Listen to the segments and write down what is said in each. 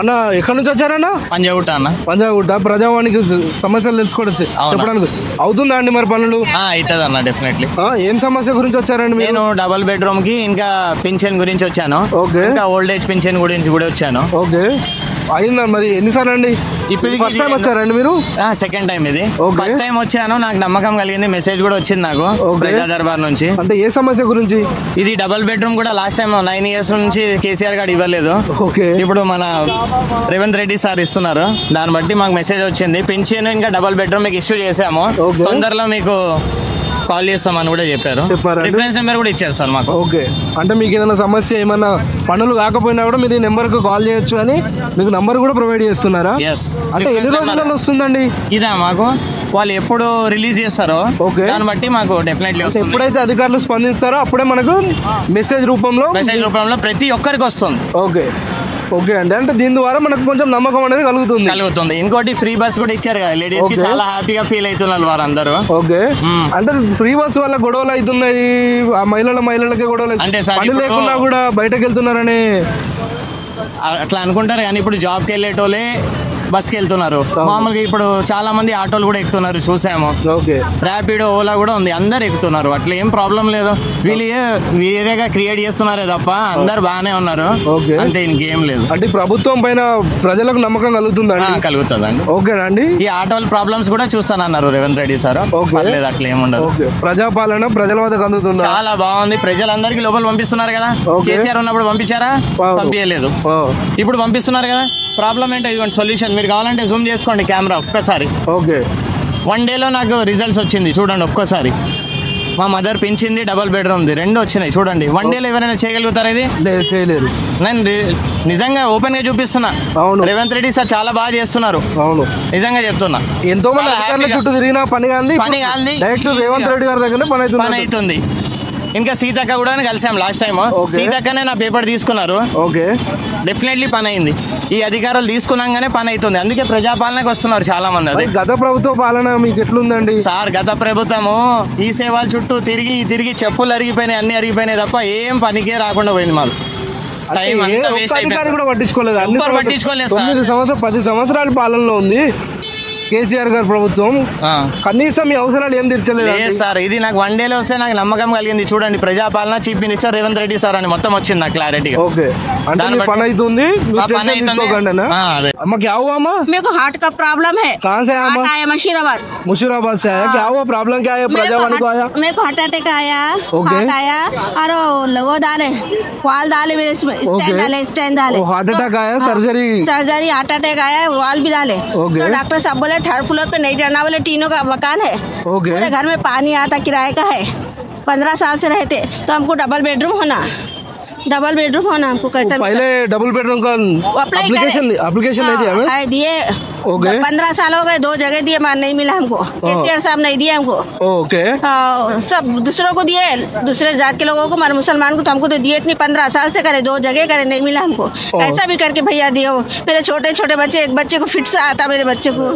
అన్న ఎక్కడి నుంచి వచ్చారన్న? పంజాగుట్ట అన్న. పంజాగుట్ట. ప్రజావానికి సమస్యలు తెలుసుకోవచ్చు చెప్పడానికి అవుతుందా అండి మరి పనులు? అవుతుంది అన్న డెఫినెట్లీ. ఏం సమస్య గురించి వచ్చారండి? నేను డబుల్ బెడ్రూమ్ కి ఇంకా పింఛన్ గురించి వచ్చాను. ఓకే. ఇంకా ఓల్డ్ ఏజ్ పింఛన్ గురించి కూడా వచ్చాను. ఓకే. అయిందా మరి? ఎన్నిసార్లు అండి? ఇప్పుడు ఫస్ట్ టైం వచ్చారండి మీరు? సెకండ్ టైం ఇది. ఫస్ట్ టైం వచ్చాను, నాకు నమ్మకం కలిగింది, మెసేజ్ కూడా వచ్చింది నాకు ప్రజా దర్బార్ నుంచి. అంటే ఏ సమస్య గురించి? ఇది డబుల్ బెడ్రూమ్ కూడా లాస్ట్ టైం 9 years నుంచి కేసీఆర్ గారు ఇవ్వలేదు. ఓకే. ఇప్పుడు మన రేవంత్ రెడ్డి సార్ ఇస్తున్నారు, దాన్ని బట్టి మాకు మెసేజ్ వచ్చింది. పింఛన్ ఇంకా డబుల్ బెడ్రూమ్ మీకు ఇష్యూ చేసాము, తొందరలో మీకు కాల్ చేస్తామని కూడా చెప్పారు. రిఫరెన్స్ నెంబర్ కూడా ఇచ్చారు సార్ మాకు. ఓకే. అంటే మీకు ఏదైనా సమస్య ఏమన్నా పనులు కాకపోయినా కూడా మీరు ఈ నెంబర్ కు కాల్ చేయొచ్చు అని మీకు నంబర్ కూడా ప్రొవైడ్ చేస్తున్నారా? అంటే ఎన్ని రోజులలో వస్తుందండి? ఇదా మాకు వాళ్ళు ఎప్పుడు రిలీజ్ చేస్తారో దాన్ని బట్టి మాకు డెఫినెట్లీ వస్తుంది. ఎప్పుడైతే అధికారులు స్పందిస్తారో అప్పుడే మనకు మెసేజ్ రూపంలో ప్రతి ఒక్కరికి వస్తుంది. ఓకే. ఓకే అండి. అంటే దీని ద్వారా మనకు కొంచెం నమ్మకం అనేది కలుగుతుంది. ఇంకోటి ఫ్రీ బస్ కూడా ఇచ్చారు కదా, లేడీస్ కి చాలా హ్యాపీగా ఫీల్ అవుతున్నారు వారందరూ. ఓకే. అంటే ఫ్రీ బస్ వల్ల గొడవలు అవుతున్నాయి, ఆ మహిళలకే గొడవలు, అంటే పని లేకుండా కూడా బయటకు వెళ్తున్నారని అట్లా అనుకుంటారు. కానీ ఇప్పుడు జాబ్కి వెళ్ళేటోళ్ళే బస్కి వెళ్తున్నారు. మామూలుగా ఇప్పుడు చాలా మంది ఆటోలు కూడా ఎక్కుతున్నారు, చూసాము. ర్యాపిడో, ఓలా కూడా ఉంది, అందరు ఎక్కుతున్నారు. అట్లా ఏం ప్రాబ్లం లేదు. వీళ్ళు వేరేగా క్రియేట్ చేస్తున్నారే తప్ప అందరు బాగానే ఉన్నారు, అంతే, ఇంకేం లేదు. అంటే ప్రభుత్వం పైన ప్రజలకు నమ్మకం కలుగుతుందండి. ఓకేనా అండి? ఈ ఆటోల ప్రాబ్లమ్స్ కూడా చూస్తానన్నారు రేవంత్ రెడ్డి సార్. లేదు అట్లా ఏముండదు. ప్రజాపాలన ప్రజల వద్దకు అందుతుంది, చాలా బాగుంది. ప్రజలందరికీ లోపల పంపిస్తున్నారు కదా. కేసీఆర్ ఉన్నప్పుడు పంపించారా? పంపించలేదు. ఇప్పుడు పంపిస్తున్నారు కదా. ప్రాబ్లం ఏంటో ఇదిగోండి సొల్యూషన్. మీరు కావాలంటే జూమ్ చేసుకోండి కెమెరా ఒక్కసారి. ఓకే. 1 day నాకు రిజల్ట్స్ వచ్చింది చూడండి ఒక్కసారి. మా మదర్ పెంచింది, డబుల్ బెడ్రూమ్ ది, 2 వచ్చినాయి చూడండి. 1 day ఎవరైనా చేయగలుగుతారా? ఇది చేయలేరు. నేను నిజంగా ఓపెన్ గా చూపిస్తున్నా. రేవంత్ రెడ్డి సార్ చాలా బాగా చేస్తున్నారు. అవును, నిజంగా చెప్తున్నా. ఎంతో మంది చుట్టూ తిరిగినా పని కానీ డైరెక్ట్ రేవంత్ రెడ్డి గారి దగ్గర పని అవుతుంది. ఇంకా సీతక్క కూడా కలిసాం లాస్ట్ టైం. సీతక్కనే నా పేపర్ తీసుకున్నారు. ఓకే. డెఫినెట్లీ పని అయింది. ఈ అధికారులు తీసుకున్నాగానే పని అవుతుంది. అందుకే ప్రజాపాలనకు వస్తున్నారు చాలా మంది. అది గత ప్రభుత్వ పాలన మీకు ఎట్లుందండి సార్? గత ప్రభుత్వము ఈ సేవల చుట్టూ తిరిగి చెప్పులు అరిగిపోయినాయి, అన్ని అరిగిపోయినాయి తప్ప ఏం పనికే రాకుండా పోయింది. మాకు పట్టించుకోలేదు. 10 సంవత్సరాల పాలనలో ఉంది కేసీఆర్ గారి ప్రభుత్వం, కనీసం మీ అవసరాలు ఏం తీర్చలేదు సార్. ఇది నాకు 1 day వస్తే నాకు నమ్మకం కలిగింది. చూడండి, ప్రజాపాలన chief minister Revanth Reddy sir అని మొత్తం వచ్చింది నాకు క్లారిటీ. ఓకే. అంటే పని అవుతుంది. अम्मा क्या हुआ अम्मा? मेरे को हार्ट का प्रॉब्लम है। कहाँ से आया अम्मा? आया मुशीराबाद। मुशीराबाद से आया। क्या हुआ? प्रॉब्लम क्या है? प्रजावाणी को आया? मेरे को हार्ट अटैक आया, हार्ट आया और वो डाले वाल डाले, मेरे स्टैंड डाले। हार्ट अटैक आया, सर्जरी हार्ट अटैक आया, वाल भी डाले। तो डॉक्टर साहब बोले 3rd floor पे नहीं चढ़ना, बोले टीनों का मकान है, पूरे घर में पानी आता, किराए का है, 15 साल से रहते, तो हमको डबल बेडरूम होना हमको। कैसा पहले डबल बेडरूम का एप्लीकेशन नहीं दिया हमें? दिए। 15 साल हो गए, 2 जगह दिए, मार नहीं मिला हमको। केसीआर साहब नहीं दिया हमको। ओके। सब दूसरों को दिए, दूसरे जात के लोगों को, हमारे मुसलमान को तो हमको तो दिए नहीं। 15 साल से करे, 2 जगह करे, नहीं मिला हमको। ऐसा भी करके भैया दिए। मेरे छोटे बच्चे, एक बच्चे को फिट से आता, मेरे बच्चे को,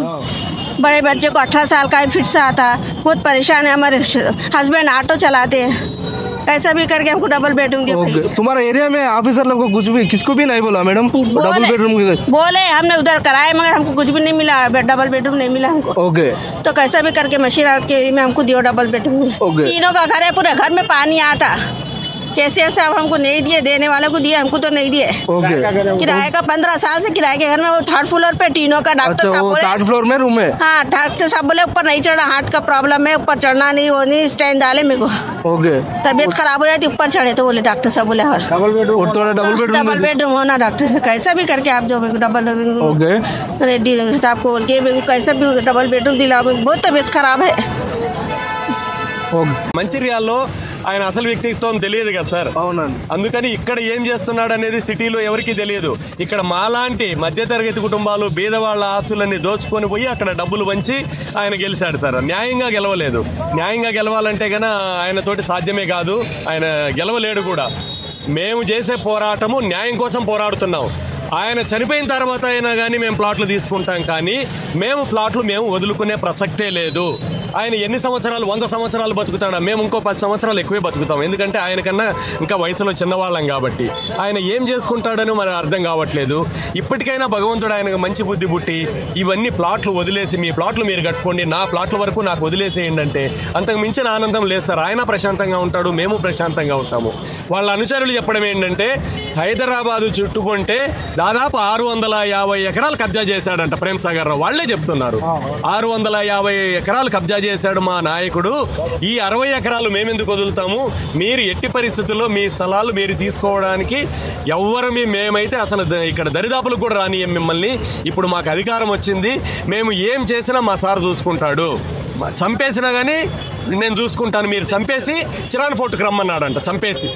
बड़े बच्चे को 18 साल का फिट से आता, बहुत परेशान है। हमारे हस्बैंड ऑटो चलाते हैं, ऐसा भी करके हमको डबल बेडरूम दिया। तुम्हारा एरिया में ऑफिसर लोग को कुछ भी, किसको भी नहीं बोला मैडम डबल बेडरूम बोले? हमने उधर कराए मगर हमको कुछ भी नहीं मिला, डबल बेडरूम नहीं मिला हमको। ओके। तो कैसा भी करके मशीराबाद के एरिया में हमको दियो डबल बेडरूम। तीनों का घर है, पूरे घर में पानी आता। केसीआर साहब हमको नहीं दिए, देने वाले को दिए, हमको तो नहीं दिए। किराए का 15 साल से किराए के घर में, वो 3rd floor पे टीनों का। डॉक्टर साहब बोले 3rd floor में रूम है। हाँ, डॉक्टर साहब बोले ऊपर नहीं चढ़ना, हार्ट का प्रॉब्लम है, ऊपर चढ़ना नहीं, वो नहीं, स्टैंड डाले मेरे को। ओके। तबीयत खराब हो जाती, ऊपर चढ़े तो बोले डॉक्टर साहब बोले डबल बेडरूम होना डॉक्टर। कैसा भी करके आप जो डबल रेड्डी साहब को बोल के कैसा भी डबल बेडरूम दिला, बहुत तबीयत खराब है। మంచిర్యాలలో ఆయన అసలు వ్యక్తిత్వం తెలియదు కదా సార్. అవునండి. అందుకని ఇక్కడ ఏం చేస్తున్నాడు అనేది సిటీలో ఎవరికి తెలియదు. ఇక్కడ మాలాంటి మధ్యతరగతి కుటుంబాలు బీదవాళ్ల ఆస్తులన్నీ దోచుకొని పోయి అక్కడ డబ్బులు పంచి ఆయన గెలిచాడు సార్. న్యాయంగా గెలవలేదు. న్యాయంగా గెలవాలంటే గన ఆయనతోటి సాధ్యమే కాదు, ఆయన గెలవలేడు కూడా. మేము చేసే పోరాటము న్యాయం కోసం పోరాడుతున్నాం. ఆయన చనిపోయిన తర్వాత అయినా కానీ మేము ప్లాట్లు తీసుకుంటాం, కానీ ప్లాట్లు వదులుకునే ప్రసక్తే లేదు. ఆయన ఎన్ని సంవత్సరాలు, 100 సంవత్సరాలు బతుకుతాడా? మేము ఇంకో 10 సంవత్సరాలు ఎక్కువే బతుకుతాం, ఎందుకంటే ఆయన కన్నా ఇంకా వయసులో చిన్నవాళ్ళం కాబట్టి. ఆయన ఏం చేసుకుంటాడని మరి అర్థం కావట్లేదు. ఇప్పటికైనా భగవంతుడు ఆయనకు మంచి బుద్ధి పుట్టి ఇవన్నీ ప్లాట్లు వదిలేసి మీ ప్లాట్లు మీరు కట్టుకోండి, నా ప్లాట్ల వరకు నాకు వదిలేసేయండి అంటే అంతకు మించిన ఆనందం లేదు సార్. ఆయన ప్రశాంతంగా ఉంటాడు, మేము ప్రశాంతంగా ఉంటాము. వాళ్ళ అనుచరులు చెప్పడం ఏంటంటే హైదరాబాదు చుట్టుకుంటే దాదాపు 650 ఎకరాలు కబ్జా చేశాడంట ప్రేమ్ సాగర్ రావు. వాళ్లే చెప్తున్నారు 650 ఎకరాలు కబ్జా చేశాడు మా నాయకుడు. ఈ 60 ఎకరాలు మేమెందుకు వదులుతాము? మీరు ఎట్టి పరిస్థితుల్లో మీ స్థలాలు మీరు తీసుకోవడానికి మేమైతే అసలు ఇక్కడ దరిదాపులకు కూడా రానియం మిమ్మల్ని. ఇప్పుడు మాకు అధికారం వచ్చింది, మేము ఏం చేసినా మా సార్ చూసుకుంటాడు. చంపేసినా కానీ నేను చూసుకుంటాను, మీరు చంపేసి చిరాన్ ఫోర్ట్కి రమ్మన్నాడంట. చంపేసి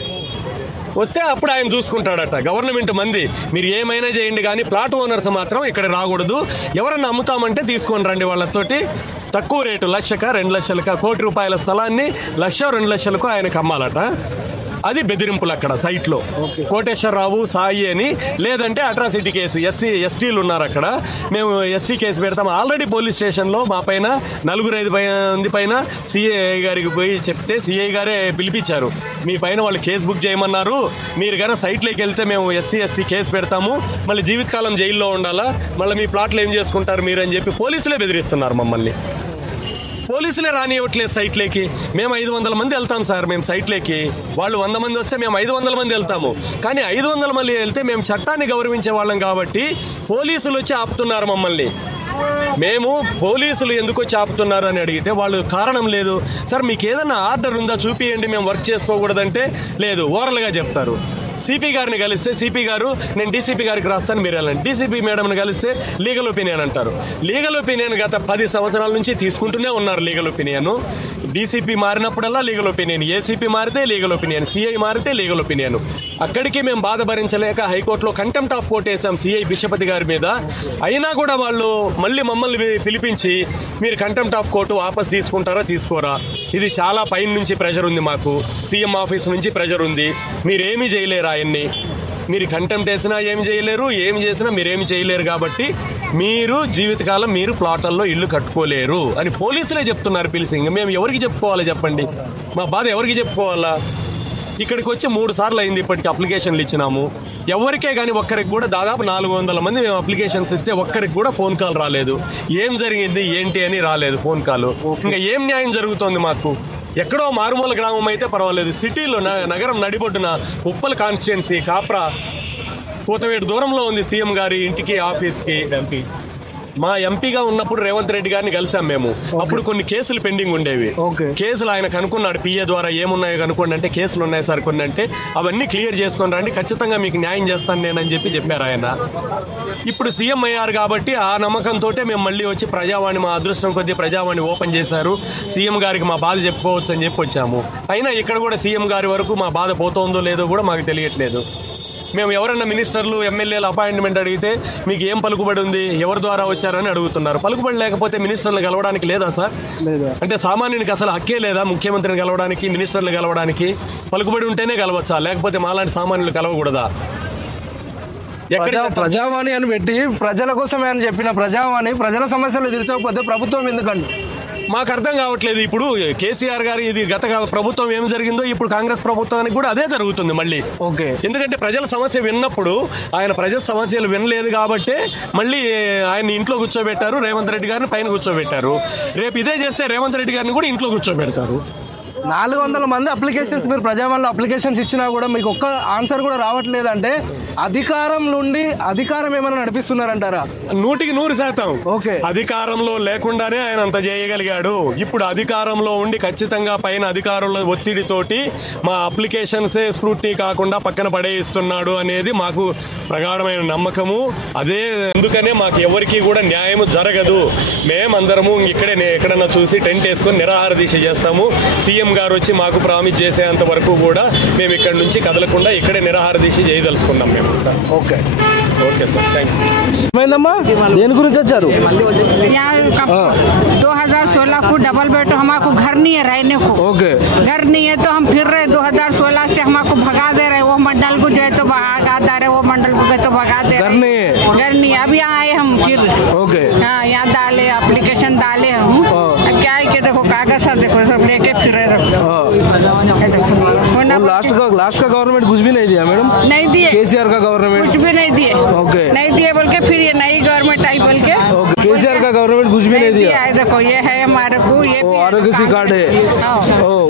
వస్తే అప్పుడు ఆయన చూసుకుంటాడట. గవర్నమెంట్ మంది మీరు ఏమైనా చేయండి, కానీ ప్లాట్ ఓనర్స్ మాత్రం ఇక్కడ రాకూడదు. ఎవరన్నా అమ్ముతామంటే తీసుకొని రండి వాళ్ళతోటి. తక్కువ రేటు, 1,00,000 2 లక్షలక, కోటి రూపాయల స్థలాన్ని 1,00,000 2 లక్షలకు ఆయనకు అమ్మాలట. అది బెదిరింపులు అక్కడ సైట్లో. కోటేశ్వరరావు, సాయి అని, లేదంటే అట్రాసిటీ కేసు, ఎస్టీలు ఉన్నారు అక్కడ, మేము ఎస్టీ కేసు పెడతాం. ఆల్రెడీ పోలీస్ స్టేషన్లో మా పైన 4-5 మంది పైన సిఐ గారికి పోయి చెప్తే సిఐ గారే పిలిపించారు. మీ పైన వాళ్ళు కేసు బుక్ చేయమన్నారు, మీరు కనుక సైట్లోకి వెళ్తే మేము SC/ST కేసు పెడతాము, మళ్ళీ జీవితకాలం జైల్లో ఉండాలా, మళ్ళీ మీ ప్లాట్లు ఏం చేసుకుంటారు మీరు అని చెప్పి పోలీసులే బెదిరిస్తున్నారు మమ్మల్ని. పోలీసులే రానివ్వట్లేదు సైట్లోకి. మేము 500 మంది వెళ్తాం సార్ మేము సైట్లోకి. వాళ్ళు 100 మంది వస్తే మేము 500 మంది వెళ్తాము. కానీ 500 మంది వెళ్తే మేము చట్టాన్ని గౌరవించే వాళ్ళం కాబట్టి పోలీసులు వచ్చి ఆపుతున్నారు మమ్మల్ని. మేము పోలీసులు ఎందుకు వచ్చి ఆపుతున్నారు అని అడిగితే వాళ్ళు కారణం లేదు సార్, మీకు ఏదైనా ఆర్డర్ ఉందా చూపియండి, మేము వర్క్ చేసుకోకూడదంటే లేదు, ఓరల్గా చెప్తారు. సిపి గారిని కలిస్తే సిపి గారు నేను డీసీపీ గారికి రాస్తాను మీరు వెళ్ళండి, డీసీపీ మేడంని కలిస్తే లీగల్ ఒపీనియన్ అంటారు. లీగల్ ఒపీనియన్ గత 10 సంవత్సరాల నుంచి తీసుకుంటూనే ఉన్నారు లీగల్ ఒపీనియన్. డీసీపీ మారినప్పుడల్లా లీగల్ ఒపీనియన్, ఏసీపీ మారితే లీగల్ ఒపీనియన్, సిఐ మారితే లీగల్ ఒపీనియన్. అక్కడికి మేము బాధ భరించలేక హైకోర్టులో కంటెంప్ట్ ఆఫ్ కోర్ట్ వేసాం సిఐ బిషపతి గారి మీద. అయినా కూడా వాళ్ళు మళ్ళీ మమ్మల్ని పిలిపించి మీరు కంటెంప్ట్ ఆఫ్ కోర్టు వాపస్ తీసుకుంటారా తీసుకోరా, ఇది చాలా పైన నుంచి ప్రెషర్ ఉంది మాకు, సీఎం ఆఫీస్ నుంచి ప్రెషర్ ఉంది, మీరేమీ చేయలేరు ఆయన్ని, మీరు కంటెంప్ట్ వేసినా ఏమి చేయలేరు, ఏమి చేసినా మీరేమి చేయలేరు, కాబట్టి మీరు జీవితకాలం మీరు ప్లాట్లలో ఇల్లు కట్టుకోలేరు అని పోలీసులే చెప్తున్నారు పిలిచి. మేము ఎవరికి చెప్పుకోవాలి చెప్పండి, మా బాధ ఎవరికి చెప్పుకోవాలా? ఇక్కడికి వచ్చి 3 సార్లు అయింది ఇప్పటికి అప్లికేషన్లు ఇచ్చినాము. ఎవరికే కానీ ఒక్కరికి కూడా దాదాపు 400 మంది మేము అప్లికేషన్స్ ఇస్తే ఒక్కరికి కూడా ఫోన్ కాల్ రాలేదు. ఏం జరిగింది ఏంటి అని రాలేదు ఫోన్ కాల్. ఇంకా ఏం న్యాయం జరుగుతోంది మాకు? ఎక్కడో మారుమూల గ్రామం అయితే పర్వాలేదు, సిటీలో నగరం నడిబొడ్డున ఉప్పల్ కాన్స్టిట్యున్సీ కాప్రా కోతవేడు దూరంలో ఉంది సీఎం గారి ఇంటికి ఆఫీస్కి. మా ఎంపీగా ఉన్నప్పుడు రేవంత్ రెడ్డి గారిని కలిసాం మేము. అప్పుడు కొన్ని కేసులు పెండింగ్ ఉండేవి. కేసులు ఆయన కనుక్కున్నాడు, పిఏ ద్వారా ఏమున్నాయో కనుక్కోండి అంటే కేసులు ఉన్నాయి సార్ కొన్ని అంటే, అవన్నీ క్లియర్ చేసుకొని రండి, ఖచ్చితంగా మీకు న్యాయం చేస్తాను నేనని చెప్పారు ఆయన. ఇప్పుడు సీఎం అయ్యారు కాబట్టి ఆ నమ్మకంతో మేము మళ్ళీ వచ్చి ప్రజావాణి, మా అదృష్టం కొద్దీ ప్రజావాణి ఓపెన్ చేశారు. సీఎం గారికి మా బాధ చెప్పుకోవచ్చు అని చెప్పి వచ్చాము. అయినా ఇక్కడ కూడా సీఎం గారి వరకు మా బాధ పోతుందో లేదో కూడా మాకు తెలియట్లేదు. మేము ఎవరన్నా మినిస్టర్లు ఎమ్మెల్యేలు అపాయింట్మెంట్ అడిగితే మీకు ఏం పలుకుబడి ఉంది, ఎవరి ద్వారా వచ్చారని అడుగుతున్నారు. పలుకుబడి లేకపోతే మినిస్టర్లు కలవడానికి లేదా సార్? అంటే సామాన్యునికి అసలు హక్కే లేదా ముఖ్యమంత్రిని కలవడానికి, మినిస్టర్లు కలవడానికి? పలుకుబడి ఉంటేనే కలవచ్చా, లేకపోతే మాలాంటి సామాన్యులు కలవకూడదా? ప్రజావాణి అని పెట్టి ప్రజల కోసమే అని చెప్పిన ప్రజావాణి ప్రజల సమస్యలు తీర్చకపోతే ప్రభుత్వం ఎందుకండి? మాకు అర్థం కావట్లేదు. ఇప్పుడు కేసీఆర్ గారు ఇది గత ప్రభుత్వం ఏం జరిగిందో ఇప్పుడు కాంగ్రెస్ ప్రభుత్వానికి కూడా అదే జరుగుతుంది మళ్ళీ. ఎందుకంటే ప్రజల సమస్య విన్నప్పుడు ఆయన ప్రజల సమస్యలు వినలేదు కాబట్టి మళ్ళీ ఆయన ఇంట్లో కూర్చోబెట్టారు, రేవంత్ రెడ్డి గారిని పైన కూర్చోబెట్టారు. రేపు ఇదే చేస్తే రేవంత్ రెడ్డి గారిని కూడా ఇంట్లో కూర్చోబెడతారు. 400 మంది అప్లికేషన్స్ మీరు ప్రజావాణిలో అప్లికేషన్స్ ఇచ్చినా కూడా మీకు ఒక్క ఆన్సర్ కూడా రావట్లేదంటే అధికారం నుండి అధికారం ఏమైనా నడిపిస్తున్నారంటారా? 100% అధికారంలో లేకుండానే ఆయన అంత చేయగలిగాడు. ఇప్పుడు అధికారంలో ఉండి ఖచ్చితంగా పైన అధికారుల ఒత్తిడితోటి మా అప్లికేషన్సే స్క్రూటినీ కాకుండా పక్కన పడేయిస్తున్నాడు అనేది మాకు ప్రగాఢమైన నమ్మకము. అదే అందుకనే మాకు ఎవరికి కూడా న్యాయం జరగదు. మేమందరము ఇక్కడే ఎక్కడన్నా చూసి టెంట్ వేసుకొని నిరాహార దీక్ష చేస్తాము. సీఎం గారు వచ్చి మాకు ప్రామిస్ చేసేంత వరకు కూడా మేము ఇక్కడ నుంచి కదలకుండా ఇక్కడే నిరాహార దీక్ష చేయదలుచుకున్నాం మేము. Okay. Okay sir, thank you. ఏమైందమ్మా, దేని గురించి వచ్చారు? 2016 को डबल बेड हमारे घर नहीं है रहने को, ओके घर नहीं है तो हम फिर रहे 2016 से हमको भगा दे रहे, वो मंडल को जो है तो भगा दे रहे, वो मंडल को तो भगा दे रहे, घर नहीं है, घर नहीं है। अभी आए हम फिर, ओके हाँ यहाँ डाले एप्लीकेशन डाले हम, क्या है कि देखो कागज देखो सब लेके फिर रहे। लास्ट का गवर्नमेंट कुछ भी नहीं दिया मैडम? नहीं दिए, केसीआर का गवर्नमेंट कुछ भी नहीं दिए, ओके नहीं दिए बोल के फिर ये नई गवर्नमेंट आई बोल के, केसीआर का गवर्नमेंट कुछ भी नहीं दिया। देखो ये है हमारे को, ये आरोग्यश्री कार्ड है,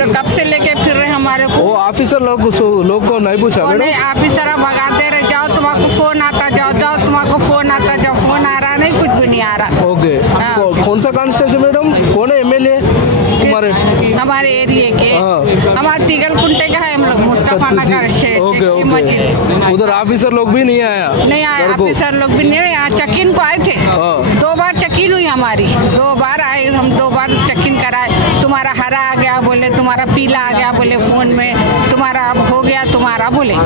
तो कब से लेके फिर रहे हमारे को। वो ऑफिसर लोग को नहीं पूछा मैडम? ऑफिसर भगाते रहे, जाओ तुम्हारा फोन आता, जाओ जाओ तुम्हारा फोन आता, जाओ फोन आ रहा नहीं, कुछ भी नहीं आ रहा। ओके कौन सा कॉन्स्टिट्यूंसी मैडम, कौन है एमएलए तुम्हारे? हमारे एरिया के हमारे तिगल कुंटे का है, हम लोग मुस्तफा नगर से। ओके उधर ऑफिसर लोग भी नहीं आया? नहीं आया, ऑफिसर लोग भी नहीं आए। यहाँ चेकिन को आए थे, 2 बार चेकिन हुई हमारी, 2 बार आए हम, 2 बार चेकिन कराए। तुम्हारा हरा आ गया बोले, तुम्हारा पीला आ गया बोले, फोन में तुम्हारा हो गया तुम्हारा बोले।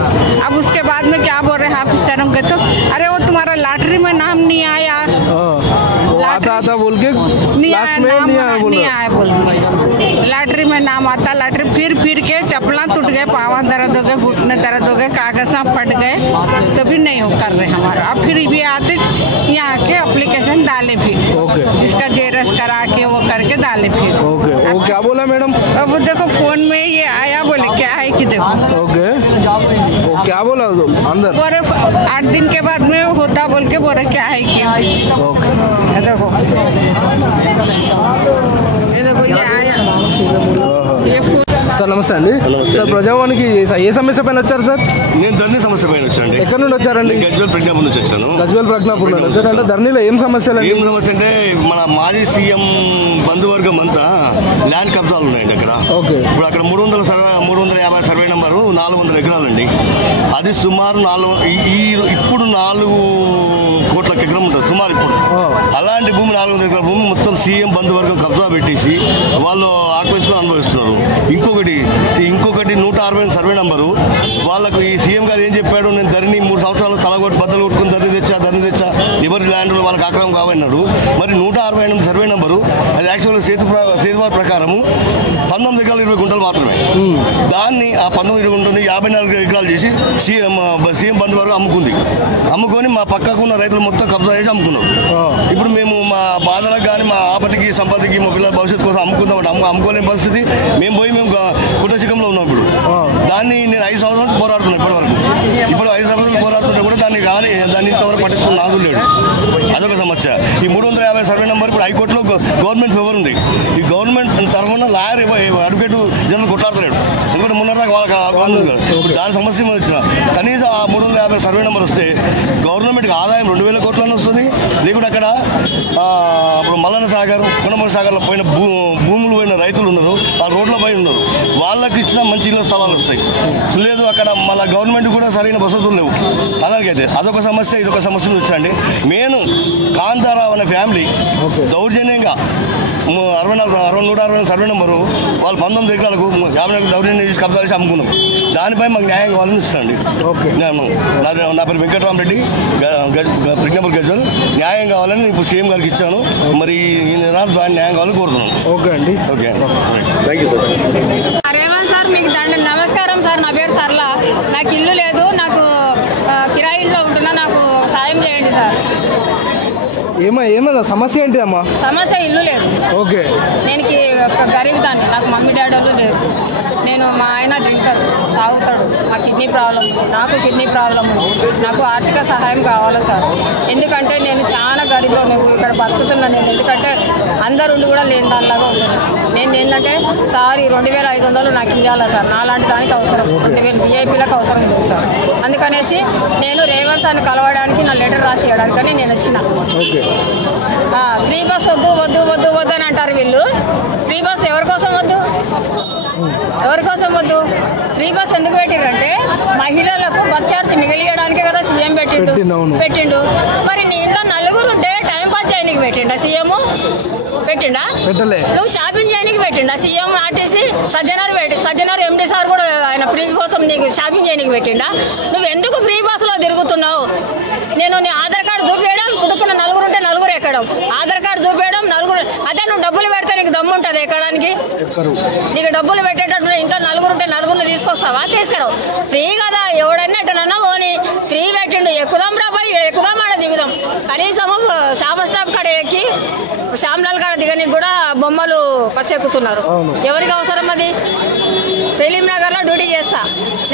अब उसके बाद में क्या बोल रहे हैं ऑफिसरों के, तो अरे वो तुम्हारा लॉटरी में नाम नहीं आया, आता बोल के नहीं आया, नाम नहीं आया बोल, लॉटरी में नाम आता, लॉटरी फिर के चपला टूट गए, पावा दर्द हो गए, घुटने दर्द हो गए, कागज फट गए, तो भी नहीं हो कर रहे हमारा। अब फिर भी आते यहाँ के एप्लीकेशन डाले, फिर इसका जेरस करा के वो करके डाले फिर। ओके वो क्या बोला मैडम? अब देखो फोन में ये आया बोले, क्या है कि देखो, ओके वो क्या बोला अंदर? बोले 8 दिन के बाद में होता बोल के बोले, क्या है कि ओके देखो ये देखो ये आया ये సార్ నమస్తే అండి. సార్ ప్రజావానికి ఏ సమస్య పైన వచ్చారు సార్? నేను ధరణి సమస్య పైన వచ్చానండి. ఎక్కడి నుండి వచ్చారండి? గజ్వేల్ ప్రజ్ఞాపూర్ నుంచి వచ్చాను. గజ్వేల్ ప్రజ్ఞాపూర్ నుంచి సార్. అంటే ధరణిలో ఏం సమస్యలు? ఏం సమస్య అంటే మన మాజీ సీఎం బంధువర్గం అంతా ల్యాండ్ కబ్జాలు ఉన్నాయండి అక్కడ. ఓకే ఇప్పుడు అక్కడ 350 సర్వే నెంబరు 400 ఎకరాలండి. అది సుమారు ఇప్పుడు 4 కోట్ల ఎకరం ఉంటుంది సుమారు ఇప్పుడు. అలాంటి భూమి 400 ఎకరాల భూమి మొత్తం సీఎం బంధువర్గం కబ్జా పెట్టేసి వాళ్ళు ఆక్రమించుకొని అనుభవిస్తున్నారు. ఇంకొకటి 160 సర్వే నంబరు వాళ్ళకు ఈ సీఎం గారు ఏం చెప్పాడు, నేను ధరణి 3 సంవత్సరాలు తలగొట్టి బద్దలు కొట్టుకుని ధరణి తెచ్చా ఎవరి ల్యాండ్లో వాళ్ళకి ఆక్రమం కావన్నాడు. మరి 168 సర్వే నంబరు అది యాక్చువల్గా సేతువారి ప్రకారము 19 ఎకరాలు 20 గుంటలు మాత్రమే. దాన్ని ఆ 19 గుంటలు 54 ఎకరాలు చేసి సీఎం బంధువర్గం అమ్ముకొని మా పక్కకున్న రైతులు మొత్తం కబ్జా చేసి అమ్ముకున్నారు. ఇప్పుడు మేము మా బాధలకు కానీ మా ఆపతికి సంపదకి మా పిల్లల భవిష్యత్తు కోసం అమ్ముకుందామంటే అమ్ముకోలేని పరిస్థితి. మేము కుటుంబశిఖంలో ఉన్నాం ఇప్పుడు. దాన్ని నేను 5 సంవత్సరాలు పోరాడుతున్నాను ఇప్పుడు 5 సంవత్సరాలు పోరాడుతుంటే కూడా దాన్ని ఇంతవరకు పట్టించుకున్న నాదు లేడు. అదొక సమస్య. ఈ 350 సర్వే నెంబర్ ఇప్పుడు హైకోర్టులో గవర్నమెంట్ ఫేవర్ ఉంది. ఈ గవర్నమెంట్ తరఫున లాయర్ అడ్వకేట్ జనరల్ కొట్లాడతలేడు. ఎందుకంటే మొన్నటిదాకా వాళ్ళకి దాని సమస్య మీద వచ్చిన కనీసం ఆ 350 సర్వే నెంబర్ వస్తే గవర్నమెంట్కి ఆదాయం 2000 కోట్లని వస్తుంది. లేకుంటే అక్కడ ఇప్పుడు మల్లన్న సాగర్ కొండమూడి సాగర్లో పోయిన భూములు పోయిన రైతులు ఉన్నారు, ఆ రోడ్ల పై ఉన్నారు, వాళ్ళకి ఇచ్చిన మంచి ఇళ్ళ స్థలాలు వస్తాయి. లేదు అక్కడ మళ్ళీ గవర్నమెంట్ కూడా సరైన వసతులు లేవు. అలాగైతే అదొక సమస్య, ఇదొక సమస్య వచ్చండి. మెయిన్ కాంతారావు అనే ఫ్యామిలీ దౌర్జన్యంగా 160 సర్వే నెంబరు వాళ్ళు 19 ఎకరాలకు 50 దౌర్జన్యం చేసి కబ్జా చేసి అమ్ముకున్నాం. దానిపై మాకు న్యాయం కావాలని ఇస్తానండి. నా పేరు వెంకటరామరెడ్డి, ప్రజ్ఞాపూర్ గజ్వేల్. న్యాయం కావాలని ఇప్పుడు సీఎం గారికి ఇచ్చాను. మరి దాని న్యాయం కావాలని కోరుతున్నాను. ఓకే అండి, okay thank you sir. Sir మీకు నమస్కారం సార్. నా పేరు సర్ల. నాకు ఇల్లు లేదు, నాకు కిరాయి ఇంట్లో ఉంటున్నా, నాకు సాయం చేయండి సార్. ఏమన్నా సమస్య ఏంటి అమ్మా? సమస్య ఇల్లు లేదు. ఓకే నేను గరీబ్ దాన్ని, నాకు మమ్మీ డాడీలు లేదు. నేను మా ఆయన డ్రింకర్, తాగుతాడు. మా కిడ్నీ ప్రాబ్లం ఉంది, నాకు కిడ్నీ ప్రాబ్లం ఉంది. నాకు ఆర్థిక సహాయం కావాలి సార్. ఎందుకంటే నేను చాలా గరీబ్లో ఇక్కడ బతుకుతున్నా నేను. ఎందుకంటే అందరుండి కూడా లేని దానిలాగా ఉంటుంది. నేను ఏంటంటే సార్ 2500 నాకు ఇవ్వాలి సార్. నాలాంటి దానికి అవసరం, 2000 విఐపీలకు అవసరం లేదు సార్. అందుకనేసి నేను రేవంత్ సార్ని కలవడానికి నా లెటర్ రాసి ఇవ్వడానికని నేను వచ్చిన. ఫ్రీ బస్ వద్దు అని అంటారు వీళ్ళు. ఫ్రీ బస్ ఎవరి కోసం వద్దు? ఫ్రీ బస్ ఎందుకు పెట్టిరంటే మహిళలకు బస్ ఛార్జ్ మిగిలియడానికే కదా సీఎం పెట్టిండు. మరి నీ ఇంట్లో 4 ఉంటే టైం పాస్ చేయడానికి పెట్టిండా సీఎం? పెట్టిండా? పెట్టలే. నువ్వు షాపింగ్ చేయడానికి పెట్టిండా? CM RTC Sajjanar MD sir కూడా ఆయన ఫ్రీ కోసం నీకు షాపింగ్ చేయడానికి పెట్టిండా? నువ్వు ఎందుకు ఫ్రీ బస్సులో తిరుగుతున్నావు? నేను నీ ఆధార్ కార్డు చూపించడం, కుడుకున్న నలుగురు ఉంటే నలుగురు ఎక్కడం, ఆధార్ కార్డు చూపించడం నలుగురు. అదే నువ్వు డబ్బులు పెడితే నీకు దమ్ము ఉంటుంది ఎక్కడానికి? నీకు డబ్బులు పెట్టేటప్పుడు ఇంట్లో నలుగురు ఉంటే నలుగురిని తీసుకొస్తావా? తీసుకురావు. ఫ్రీ కదా, ఎవడన్నా ఎట్టనన్నా పోని. ఫ్రీ పెట్టిండు, ఎక్కుదాం రా పోయి, ఎక్కుదాం ఆడ దిగుదాం. కనీసం సాబర్ స్టాప్ కాడ ఎక్కి శ్యామ్లాల్ కాడ దిగనికి కూడా బొమ్మలు బస్సు ఎక్కుతున్నారు. ఎవరికి అవసరం అది? ఫిలిం నగర్ లో డ్యూటీ చేస్తా,